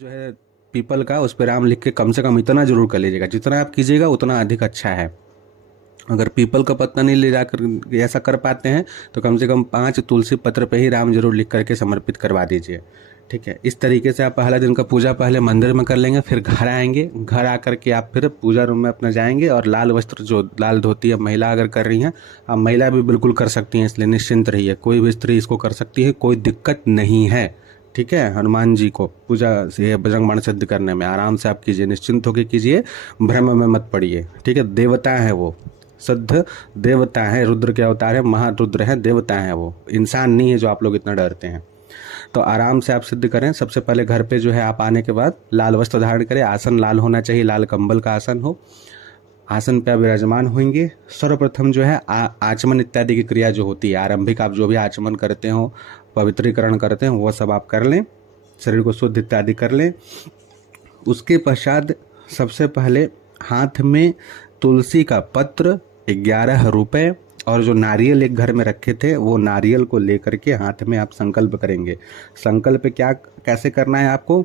जो है पीपल का, उस पर राम लिख के कम से कम इतना जरूर कर लीजिएगा। जितना आप कीजिएगा उतना अधिक अच्छा है। अगर पीपल का पत्ता नहीं ले जाकर ऐसा कर पाते हैं तो कम से कम 5 तुलसी पत्र पे ही राम जरूर लिख करके समर्पित करवा दीजिए। ठीक है, इस तरीके से आप पहला दिन का पूजा पहले मंदिर में कर लेंगे, फिर घर आएंगे। घर आकर के आप फिर पूजा रूम में अपना जाएंगे और लाल वस्त्र, जो लाल धोती अब महिला अगर कर रही हैं, आप महिला भी बिल्कुल कर सकती हैं, इसलिए निश्चिंत रहिए। कोई भी स्त्री इसको कर सकती है, कोई दिक्कत नहीं है। ठीक है, हनुमान जी को पूजा से बजरंग बाण सिद्ध करने में आराम से आप कीजिए, निश्चिंत होकर कीजिए, भ्रम में मत पड़िए। ठीक है, देवता है वो, शुद्ध देवता है, रुद्र के अवतार है, महारुद्र है, देवता है वो, इंसान नहीं है जो आप लोग इतना डरते हैं। तो आराम से आप सिद्ध करें। सबसे पहले घर पे जो है आप आने के बाद लाल वस्त्र धारण करें, आसन लाल होना चाहिए, लाल कंबल का आसन हो, आसन पे विराजमान होंगे। सर्वप्रथम जो है आचमन इत्यादि की क्रिया जो होती है, आरंभिक आप जो भी आचमन करते हो, पवित्रीकरण करते हैं, वो सब आप कर लें, शरीर को शुद्ध इत्यादि कर लें। उसके पश्चात सबसे पहले हाथ में तुलसी का पत्र 11 रुपए और जो नारियल एक घर में रखे थे वो नारियल को लेकर के हाथ में आप संकल्प करेंगे। संकल्प क्या कैसे करना है आपको,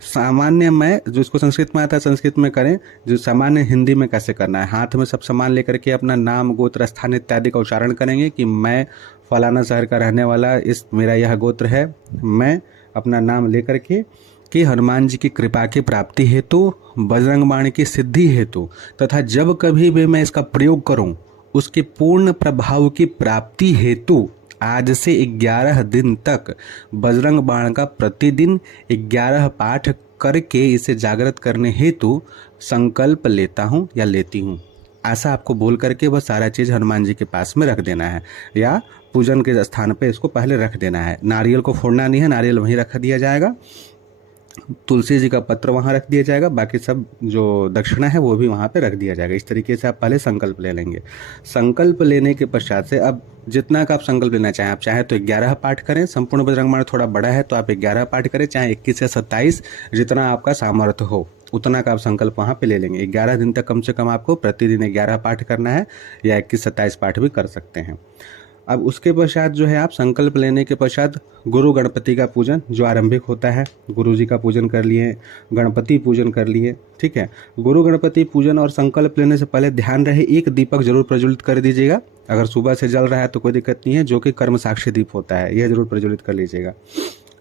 सामान्य में जो इसको संस्कृत में आता है संस्कृत में करें, जो सामान्य हिंदी में कैसे करना है। हाथ में सब सामान लेकर के अपना नाम, गोत्र, स्थान इत्यादि का उच्चारण करेंगे कि मैं फलाना शहर का रहने वाला, इस मेरा यह गोत्र है। मैं अपना नाम लेकर के कि हनुमान जी की कृपा की प्राप्ति हेतु, बजरंग बाण की सिद्धि हेतु तथा जब कभी भी मैं इसका प्रयोग करूं उसके पूर्ण प्रभाव की प्राप्ति हेतु आज से 11 दिन तक बजरंग बाण का प्रतिदिन 11 पाठ करके इसे जागृत करने हेतु संकल्प लेता हूं या लेती हूं। ऐसा आपको बोल करके वह सारा चीज़ हनुमान जी के पास में रख देना है या पूजन के स्थान पे इसको पहले रख देना है। नारियल को फोड़ना नहीं है, नारियल वहीं रख दिया जाएगा, तुलसी जी का पत्र वहाँ रख दिया जाएगा, बाकी सब जो दक्षिणा है वो भी वहाँ पे रख दिया जाएगा। इस तरीके से आप पहले संकल्प ले लेंगे। संकल्प लेने के पश्चात से अब जितना का आप संकल्प लेना चाहें, आप चाहे तो 11 पाठ करें, संपूर्ण बजरंग बाण थोड़ा बड़ा है तो आप 11 पाठ करें, चाहे 21 या 27, जितना आपका सामर्थ्य हो उतना का आप संकल्प वहाँ पे ले लेंगे। 11 दिन तक कम से कम आपको प्रतिदिन 11 पाठ करना है या 21-27 पाठ भी कर सकते हैं। अब उसके पश्चात जो है आप संकल्प लेने के पश्चात गुरु गणपति का पूजन जो आरंभिक होता है, गुरु जी का पूजन कर लिए, गणपति पूजन कर लिए। ठीक है, गुरु गणपति पूजन और संकल्प लेने से पहले ध्यान रहे एक दीपक जरूर प्रज्वलित कर दीजिएगा। अगर सुबह से जल रहा है तो कोई दिक्कत नहीं है, जो कि कर्म साक्षी दीप होता है, यह जरूर प्रज्वलित कर लीजिएगा।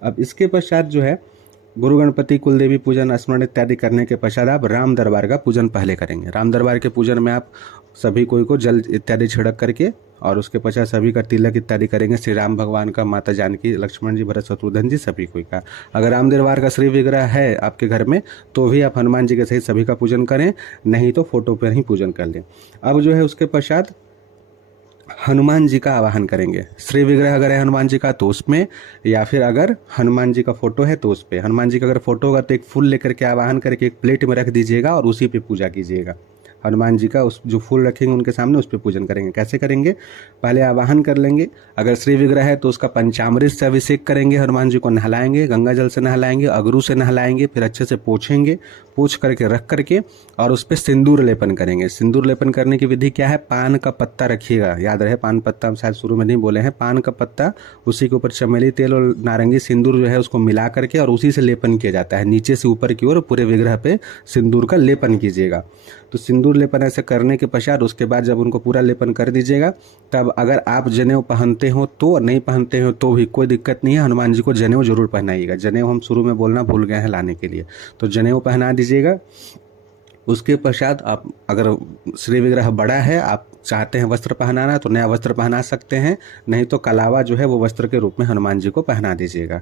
अब इसके पश्चात जो है गुरु गणपति, कुल देवी पूजन, स्मरण इत्यादि करने के पश्चात आप राम दरबार का पूजन पहले करेंगे। राम दरबार के पूजन में आप सभी कोई को जल इत्यादि छिड़क करके और उसके पश्चात सभी का तिलक इत्यादि करेंगे। श्री राम भगवान का, माता जानकी, लक्ष्मण जी, भरत शत्रुघ्न जी, सभी कोई का। अगर राम दरबार का श्री विग्रह है आपके घर में तो भी आप हनुमान जी के सहित सभी का पूजन करें, नहीं तो फोटो पर ही पूजन कर लें। अब जो है उसके पश्चात हनुमान जी का आवाहन करेंगे। श्री विग्रह अगर है हनुमान जी का तो उसमें, या फिर अगर हनुमान जी का फोटो है तो उस पे। हनुमान जी का अगर फोटो होगा तो एक फूल लेकर के आवाहन करके एक प्लेट में रख दीजिएगा और उसी पे पूजा कीजिएगा। हनुमान जी का उस जो फूल रखेंगे उनके सामने उस पर पूजन करेंगे। कैसे करेंगे, पहले आवाहन कर लेंगे। अगर श्री विग्रह है तो उसका पंचामृत से अभिषेक करेंगे, हनुमान जी को नहलाएंगे, गंगा जल से नहलाएंगे, अगरू से नहलाएंगे, फिर अच्छे से पोछेंगे, पोछ करके रख करके और उस पर सिंदूर लेपन करेंगे। सिंदूर लेपन करने की विधि क्या है, पान का पत्ता रखिएगा, याद रहे पान पत्ता, हम शायद शुरू में नहीं बोले हैं, पान का पत्ता, उसी के ऊपर चमेली तेल और नारंगी सिंदूर जो है उसको मिला करके और उसी से लेपन किया जाता है। नीचे से ऊपर की ओर पूरे विग्रह पे सिंदूर का लेपन कीजिएगा। तो सिंदूर लेपन ऐसे करने के पश्चात उसके बाद जब उनको पूरा लेपन कर दीजिएगा, तब अगर आप जनेऊ पहनते हो तो, नहीं पहनते हो तो भी कोई दिक्कत नहीं है, हनुमान जी को जनेऊ जरूर पहनाइएगा। जनेऊ हम शुरू में बोलना भूल गए हैं लाने के लिए, तो जनेऊ पहना दीजिएगा। उसके पश्चात आप अगर श्री विग्रह बड़ा है, आप चाहते हैं वस्त्र पहनाना तो नया वस्त्र पहना सकते हैं, नहीं तो कलावा जो है वो वस्त्र के रूप में हनुमान जी को पहना दीजिएगा।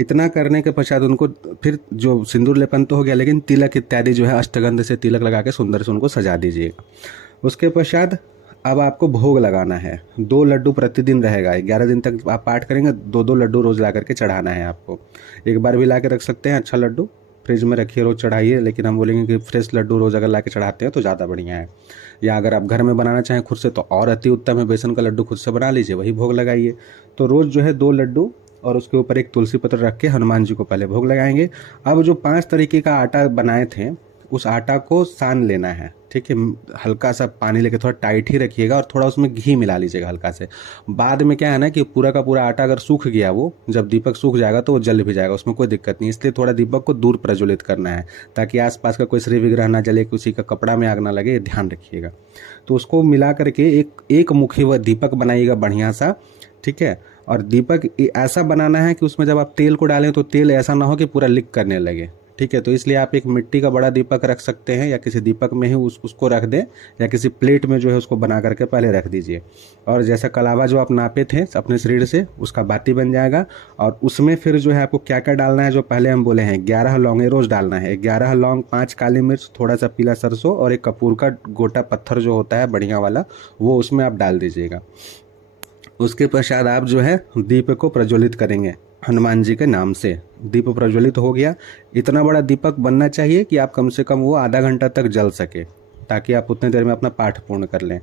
इतना करने के पश्चात उनको फिर जो सिंदूर लेपन तो हो गया, लेकिन तिलक इत्यादि जो है अष्टगंध से तिलक लगा के सुंदर से उनको सजा दीजिएगा। उसके पश्चात अब आपको भोग लगाना है। 2 लड्डू प्रतिदिन रहेगा, 11 दिन तक आप पाठ करेंगे, 2-2 लड्डू रोज ला करके चढ़ाना है आपको। एक बार भी ला के रख सकते हैं, अच्छा लड्डू फ्रिज में रखिए, रोज चढ़ाइए, लेकिन हम बोलेंगे कि फ्रेश लड्डू रोज अगर ला के चढ़ाते हैं तो ज़्यादा बढ़िया है। या अगर आप घर में बनाना चाहें खुद से तो और अति उत्तम है, बेसन का लड्डू खुद से बना लीजिए, वही भोग लगाइए। तो रोज़ जो है 2 लड्डू और उसके ऊपर एक तुलसी पत्र रख के हनुमान जी को पहले भोग लगाएंगे। अब जो 5 तरीके का आटा बनाए थे उस आटा को सान लेना है, ठीक है। हल्का सा पानी लेके थोड़ा टाइट ही रखिएगा और थोड़ा उसमें घी मिला लीजिएगा हल्का से। बाद में क्या है ना कि पूरा का पूरा आटा अगर सूख गया, वो जब दीपक सूख जाएगा तो वो जल भी जाएगा, उसमें कोई दिक्कत नहीं। इसलिए थोड़ा दीपक को दूर प्रज्वलित करना है ताकि आसपास का कोई श्री विग्रह ना जले, किसी का कपड़ा में आग ना लगे, ये ध्यान रखिएगा। तो उसको मिला करके एक मुखी व दीपक बनाइएगा बढ़िया सा, ठीक है। और दीपक ऐसा बनाना है कि उसमें जब आप तेल को डालें तो तेल ऐसा ना हो कि पूरा लीक करने लगे, ठीक है। तो इसलिए आप एक मिट्टी का बड़ा दीपक रख सकते हैं या किसी दीपक में ही उसको रख दें, या किसी प्लेट में जो है उसको बना करके पहले रख दीजिए। और जैसा कलावा जो आप नापे थे अपने शरीर से, उसका बाती बन जाएगा। और उसमें फिर जो है आपको क्या क्या डालना है, जो पहले हम बोले हैं 11 लौंगे रोज डालना है। 11 लौंग, 5 काली मिर्च, थोड़ा सा पीला सरसों और एक कपूर का गोटा पत्थर जो होता है बढ़िया वाला, वो उसमें आप डाल दीजिएगा। उसके पश्चात आप जो है दीप को प्रज्वलित करेंगे हनुमान जी के नाम से। दीप प्रज्वलित हो गया। इतना बड़ा दीपक बनना चाहिए कि आप कम से कम वो आधा घंटा तक जल सके, ताकि आप उतने देर में अपना पाठ पूर्ण कर लें।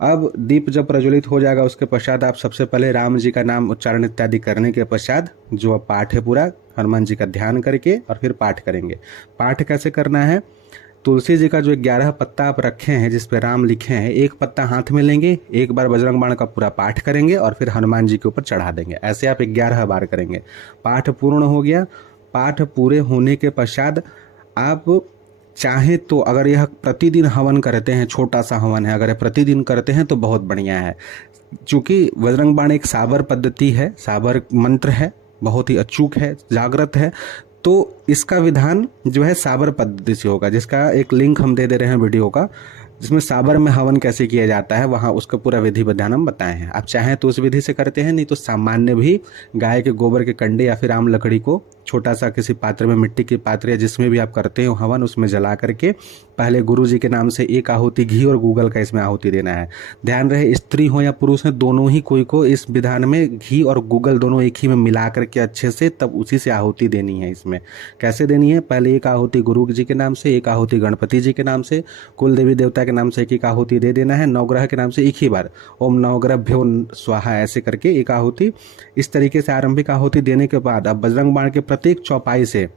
अब दीप जब प्रज्वलित हो जाएगा उसके पश्चात आप सबसे पहले राम जी का नाम उच्चारण इत्यादि करने के पश्चात जो पाठ है पूरा हनुमान जी का ध्यान करके और फिर पाठ करेंगे। पाठ कैसे करना है, तुलसी जी का जो 11 पत्ता आप रखे हैं जिस पे राम लिखे हैं, एक पत्ता हाथ में लेंगे, एक बार बजरंग बाण का पूरा पाठ करेंगे और फिर हनुमान जी के ऊपर चढ़ा देंगे। ऐसे आप 11 बार करेंगे। पाठ पूर्ण हो गया। पाठ पूरे होने के पश्चात आप चाहे तो अगर यह प्रतिदिन हवन करते हैं, छोटा सा हवन है, अगर प्रतिदिन करते हैं तो बहुत बढ़िया है। चूंकि बजरंग बाण एक साबर पद्धति है, साबर मंत्र है, बहुत ही अचूक है, जागृत है, तो इसका विधान जो है साबर पद्धति से होगा, जिसका एक लिंक हम दे रहे हैं वीडियो का, जिसमें साबर में हवन कैसे किया जाता है, वहाँ उसका पूरा विधि विधान हम बताए हैं। आप चाहें तो उस विधि से करते हैं, नहीं तो सामान्य भी गाय के गोबर के कंडे या फिर आम लकड़ी को छोटा सा किसी पात्र में, मिट्टी के पात्र या जिसमें भी आप करते हो हवन, उसमें जला करके पहले गुरु जी के नाम से एक आहुति घी और गूगल का इसमें आहुति देना है। ध्यान रहे स्त्री हो या पुरुष हो, दोनों ही कोई को इस विधान में घी और गूगल दोनों एक ही में मिला करके अच्छे से तब उसी से आहुति देनी है। इसमें कैसे देनी है, पहले एक आहुति गुरु जी के नाम से, एक आहुति गणपति जी के नाम से, कुल देवी देवता के नाम से एक आहुति दे देना है, नवग्रह के नाम से एक ही बार ओम नवग्रहभ्यो स्वाहा ऐसे करके एक आहुति। इस तरीके से आरंभिक आहुति देने के बाद अब बजरंग बाण के प्रत्येक चौपाई से,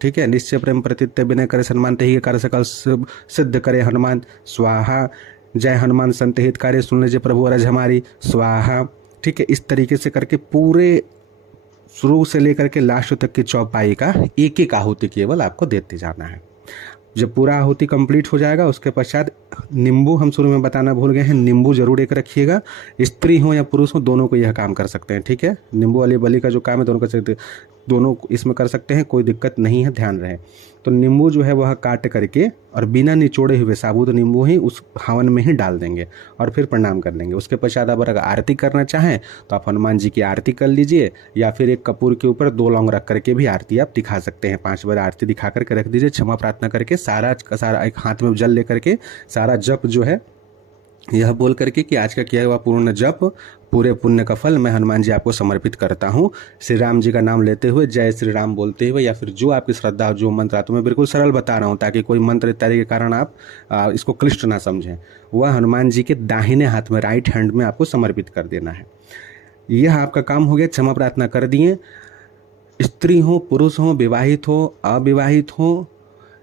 ठीक है, निश्चय प्रेम प्रतित्य विनय करे सन्मान ते ही कर सकल सिद्ध करे हनुमान स्वाहा, जय हनुमान संत हितकारी सुन लीजिए प्रभु अरज हमारी स्वाहा। ठीक है, इस तरीके से करके पूरे शुरू से लेकर के लास्ट तक की चौपाई का एक एक आहुति केवल आपको देते जाना है। जब पूरा आहुति कंप्लीट हो जाएगा उसके पश्चात नींबू, हम शुरू में बताना भूल गए हैं, नींबू जरूर एक रखिएगा। स्त्री हो या पुरुष हो दोनों को यह काम कर सकते हैं, ठीक है। नींबू वाली बलि का जो काम है दोनों कर सकते, दोनों इसमें कर सकते हैं, कोई दिक्कत नहीं है, ध्यान रहे। तो नींबू जो है वह काट करके और बिना निचोड़े हुए साबुत नींबू ही उस हवन में ही डाल देंगे और फिर प्रणाम कर लेंगे। उसके पश्चात अगर आरती करना चाहें तो आप हनुमान जी की आरती कर लीजिए, या फिर एक कपूर के ऊपर 2 लौंग रख करके भी आरती आप दिखा सकते हैं। 5 बार आरती दिखा करके रख दीजिए, क्षमा प्रार्थना करके सारा एक हाथ में जल लेकर के सारा जप जो है यह बोल करके कि आज का किया हुआ पूर्ण जप पूरे पुण्य का फल मैं हनुमान जी आपको समर्पित करता हूँ। श्री राम जी का नाम लेते हुए जय श्री राम बोलते हुए, या फिर जो आपकी श्रद्धा हो, जो मंत्र आता है, मैं बिल्कुल सरल बता रहा हूँ ताकि कोई मंत्र इत्यादि के कारण आप इसको क्लिष्ट ना समझें। वह हनुमान जी के दाहिने हाथ में, राइट हैंड में आपको समर्पित कर देना है। यह आपका काम हो गया। क्षमा प्रार्थना कर दिए। स्त्री हो, पुरुष हो, विवाहित हो, अविवाहित हो,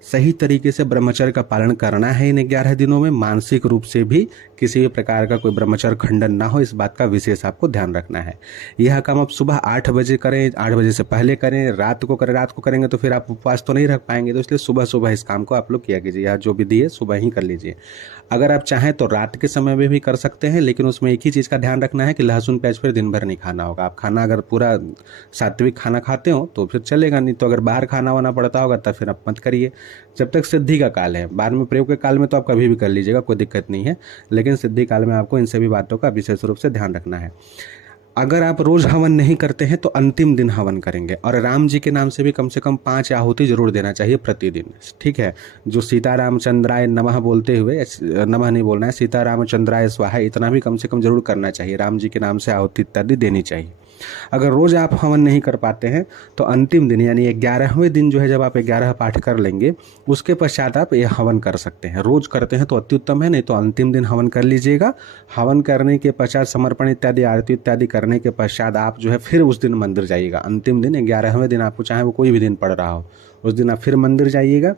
सही तरीके से ब्रह्मचर्य का पालन करना है इन 11 दिनों में। मानसिक रूप से भी किसी भी प्रकार का कोई ब्रह्मचर्य खंडन ना हो, इस बात का विशेष आपको ध्यान रखना है। यह काम आप सुबह 8 बजे करें, 8 बजे से पहले करें, रात को करें। रात को करेंगे तो फिर आप उपवास तो नहीं रख पाएंगे, तो इसलिए सुबह सुबह इस काम को आप लोग किया कीजिए। यह जो विधि है सुबह ही कर लीजिए। अगर आप चाहें तो रात के समय में भी कर सकते हैं, लेकिन उसमें एक ही चीज़ का ध्यान रखना है कि लहसुन प्याज फिर दिन भर नहीं खाना होगा। आप खाना अगर पूरा सात्विक खाना खाते हो तो फिर चलेगा, नहीं तो अगर बाहर खाना वाना पड़ता होगा तब फिर आप मत करिए। जब तक सिद्धि का काल है, बाद में प्रयोग के काल में तो आप कभी भी कर लीजिएगा, कोई दिक्कत नहीं है, लेकिन सिद्धि काल में आपको इन सभी बातों का विशेष रूप से ध्यान रखना है। अगर आप रोज हवन नहीं करते हैं तो अंतिम दिन हवन करेंगे, और राम जी के नाम से भी कम से कम 5 आहुति जरूर देना चाहिए प्रतिदिन, ठीक है। जो सीता रामचंद्राय नमः बोलते हुए, नमः नहीं बोलना है, सीता रामचंद्राय स्वाहा, इतना भी कम से कम जरूर करना चाहिए। राम जी के नाम से आहुति इत्यादि देनी चाहिए। अगर रोज आप हवन नहीं कर पाते हैं तो अंतिम दिन यानी 11वें दिन जो है, जब आप 11 पाठ कर लेंगे उसके पश्चात आप ये हवन कर सकते हैं। रोज करते हैं तो अति उत्तम है, नहीं तो अंतिम दिन हवन कर लीजिएगा। हवन करने के पश्चात समर्पण इत्यादि, आरती इत्यादि करने के पश्चात आप जो है फिर उस दिन मंदिर जाइएगा। अंतिम दिन 11वें दिन आपको चाहे वो कोई भी दिन पड़ रहा हो, उस दिन आप फिर मंदिर जाइएगा,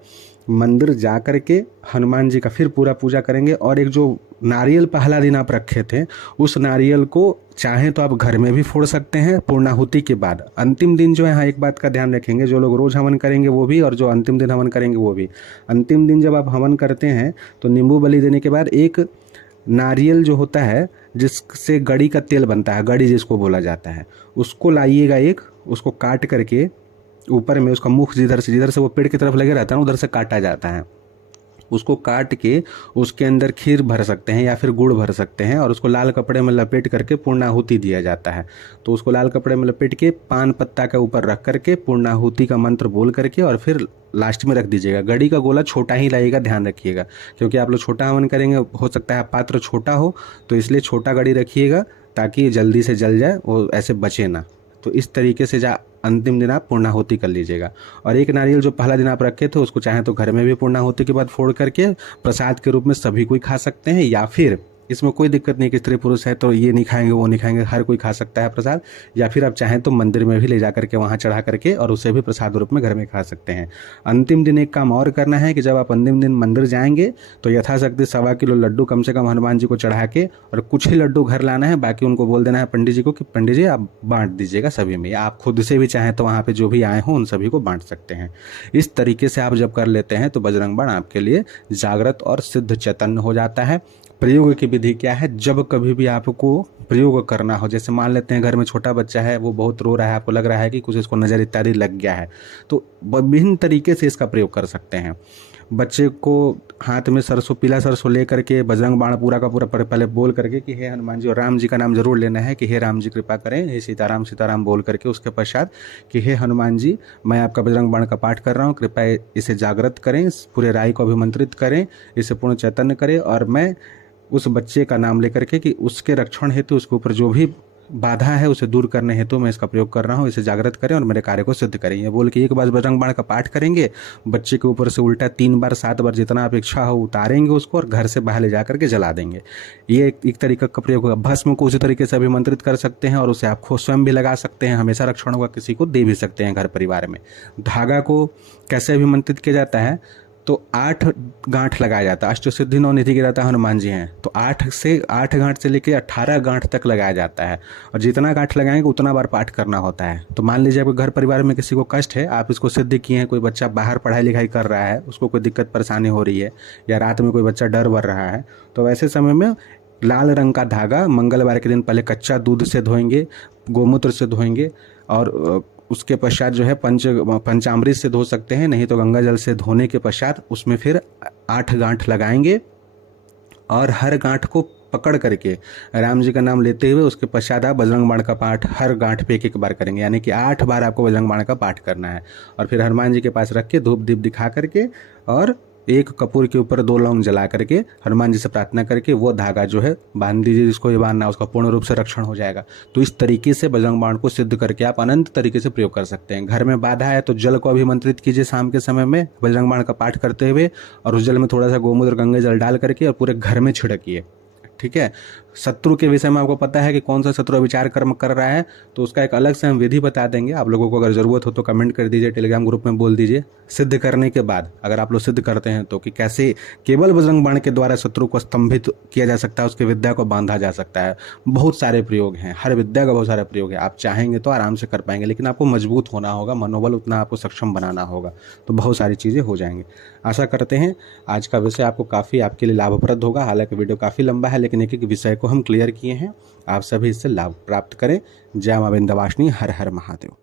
मंदिर जा कर के हनुमान जी का फिर पूरा पूजा करेंगे। और एक जो नारियल पहला दिन आप रखे थे, उस नारियल को चाहे तो आप घर में भी फोड़ सकते हैं पूर्णाहुति के बाद। अंतिम दिन जो है, हाँ एक बात का ध्यान रखेंगे, जो लोग रोज हवन करेंगे वो भी, और जो अंतिम दिन हवन करेंगे वो भी। अंतिम दिन जब आप हवन करते हैं तो नींबू बलि देने के बाद एक नारियल जो होता है जिससे गड़ी का तेल बनता है, गड़ी जिसको बोला जाता है, उसको लाइएगा एक, उसको काट करके ऊपर में उसका मुख जिधर से वो पेड़ की तरफ लगे रहता है ना, उधर से काटा जाता है। उसको काट के उसके अंदर खीर भर सकते हैं या फिर गुड़ भर सकते हैं, और उसको लाल कपड़े में लपेट करके पूर्णाहुति दिया जाता है। तो उसको लाल कपड़े में लपेट के पान पत्ता के ऊपर रख करके पूर्णाहुति का मंत्र बोल करके और फिर लास्ट में रख दीजिएगा। गड़ी का गोला छोटा ही लाइएगा, ध्यान रखिएगा, क्योंकि आप लोग छोटा हवन करेंगे, हो सकता है पात्र छोटा हो, तो इसलिए छोटा गड़ी रखिएगा ताकि जल्दी से जल जाए, वो ऐसे बचे ना। तो इस तरीके से अंतिम दिन आप पूर्णाहुति कर लीजिएगा। और एक नारियल जो पहला दिन आप रखे थे उसको चाहे तो घर में भी पूर्णाहुति के बाद फोड़ करके प्रसाद के रूप में सभी कोई खा सकते हैं, या फिर इसमें कोई दिक्कत नहीं कि स्त्री पुरुष है तो ये नहीं खाएंगे वो नहीं खाएंगे, हर कोई खा सकता है प्रसाद। या फिर आप चाहें तो मंदिर में भी ले जा करके वहाँ चढ़ा करके और उसे भी प्रसाद रूप में घर में खा सकते हैं। अंतिम दिन एक काम और करना है कि जब आप अंतिम दिन मंदिर जाएंगे तो यथाशक्ति 1.25 किलो लड्डू कम से कम हनुमान जी को चढ़ा के, और कुछ ही लड्डू घर लाना है, बाकी उनको बोल देना है पंडित जी को कि पंडित जी आप बांट दीजिएगा सभी में, या आप खुद से भी चाहें तो वहाँ पे जो भी आए हों उन सभी को बांट सकते हैं। इस तरीके से आप जब कर लेते हैं तो बजरंग बाण आपके लिए जागृत और सिद्ध चैतन्य हो जाता है। प्रयोग की विधि क्या है, जब कभी भी आपको प्रयोग करना हो, जैसे मान लेते हैं घर में छोटा बच्चा है, वो बहुत रो रहा है, आपको लग रहा है कि कुछ इसको नज़र इत्यादि लग गया है, तो विभिन्न तरीके से इसका प्रयोग कर सकते हैं। बच्चे को हाथ में सरसों, पीला सरसों ले करके बजरंग बाण पूरा का पूरा पहले बोल करके कि हे हनुमान जी, और राम जी का नाम जरूर लेना है कि हे राम जी कृपा करें, हे सीताराम सीताराम बोल करके उसके पश्चात कि हे हनुमान जी मैं आपका बजरंग बाण का पाठ कर रहा हूँ, कृपया इसे जागृत करें, पूरे राय को अभिमंत्रित करें, इसे पूर्ण चैतन्य करें, और मैं उस बच्चे का नाम लेकर के कि उसके रक्षण हेतु, उसके ऊपर जो भी बाधा है उसे दूर करने हेतु मैं इसका प्रयोग कर रहा हूँ, इसे जागृत करें और मेरे कार्य को सिद्ध करें। ये बोल के एक बार बजरंग बाण का पाठ करेंगे, बच्चे के ऊपर से उल्टा 3 बार 7 बार जितना आप इच्छा हो उतारेंगे उसको, और घर से बाहर ले जा करके जला देंगे। ये एक तरीका का प्रयोग होगा। भस्म को उसी तरीके से अभिमंत्रित कर सकते हैं, और उसे आप खुद स्वयं भी लगा सकते हैं, हमेशा रक्षण होगा, किसी को दे भी सकते हैं घर परिवार में। धागा को कैसे अभिमंत्रित किया जाता है, तो 8 गांठ लगाया जाता है। अष्टसिद्धि 9 निधि के रहता हनुमान जी हैं, तो 8 गांठ से लेकर 18 गांठ तक लगाया जाता है, और जितना गांठ लगाएंगे उतना बार पाठ करना होता है। तो मान लीजिए आपके घर परिवार में किसी को कष्ट है, आप इसको सिद्ध किए हैं, कोई बच्चा बाहर पढ़ाई लिखाई कर रहा है, उसको कोई दिक्कत परेशानी हो रही है, या रात में कोई बच्चा डर बर रहा है, तो वैसे समय में लाल रंग का धागा मंगलवार के दिन पहले कच्चा दूध से धोएंगे, गोमूत्र से धोएंगे, और उसके पश्चात जो है पंचामृत से धो सकते हैं, नहीं तो गंगा जल से धोने के पश्चात उसमें फिर 8 गांठ लगाएंगे, और हर गांठ को पकड़ करके राम जी का नाम लेते हुए उसके पश्चात आप बजरंग बाण का पाठ हर गांठ पे एक बार करेंगे, यानी कि 8 बार आपको बजरंग बाण का पाठ करना है। और फिर हनुमान जी के पास रख के धूप दीप दिखा करके और एक कपूर के ऊपर 2 लौंग जला करके हनुमान जी से प्रार्थना करके वो धागा जो है बांध दीजिए, जिसको ये बांधना उसका पूर्ण रूप से रक्षण हो जाएगा। तो इस तरीके से बजरंग बाण को सिद्ध करके आप अनंत तरीके से प्रयोग कर सकते हैं। घर में बाधा है तो जल को अभिमंत्रित कीजिए शाम के समय में बजरंग बाण का पाठ करते हुए, और उस जल में थोड़ा सा गोमूत्र गंगा जल डाल करके और पूरे घर में छिड़किए। ठीक है। शत्रु के विषय में आपको पता है कि कौन सा शत्रु विचार कर्म कर रहा है, तो उसका एक अलग से हम विधि बता देंगे। आप लोगों को अगर ज़रूरत हो तो कमेंट कर दीजिए, टेलीग्राम ग्रुप में बोल दीजिए। सिद्ध करने के बाद अगर आप लोग सिद्ध करते हैं तो कि कैसे केवल बजरंग बाण के द्वारा शत्रु को स्तंभित किया जा सकता है, उसकी विद्या को बांधा जा सकता है। बहुत सारे प्रयोग हैं, हर विद्या का बहुत सारे प्रयोग है। आप चाहेंगे तो आराम से कर पाएंगे, लेकिन आपको मजबूत होना होगा, मनोबल उतना आपको सक्षम बनाना होगा, तो बहुत सारी चीज़ें हो जाएंगी। आशा करते हैं आज का विषय आपको काफ़ी आपके लिए लाभप्रद होगा। हालांकि वीडियो काफ़ी लंबा है, लेकिन एक एक विषय को हम क्लियर किए हैं। आप सभी इससे लाभ प्राप्त करें। जय मां विंध्यवासिनी, हर हर महादेव।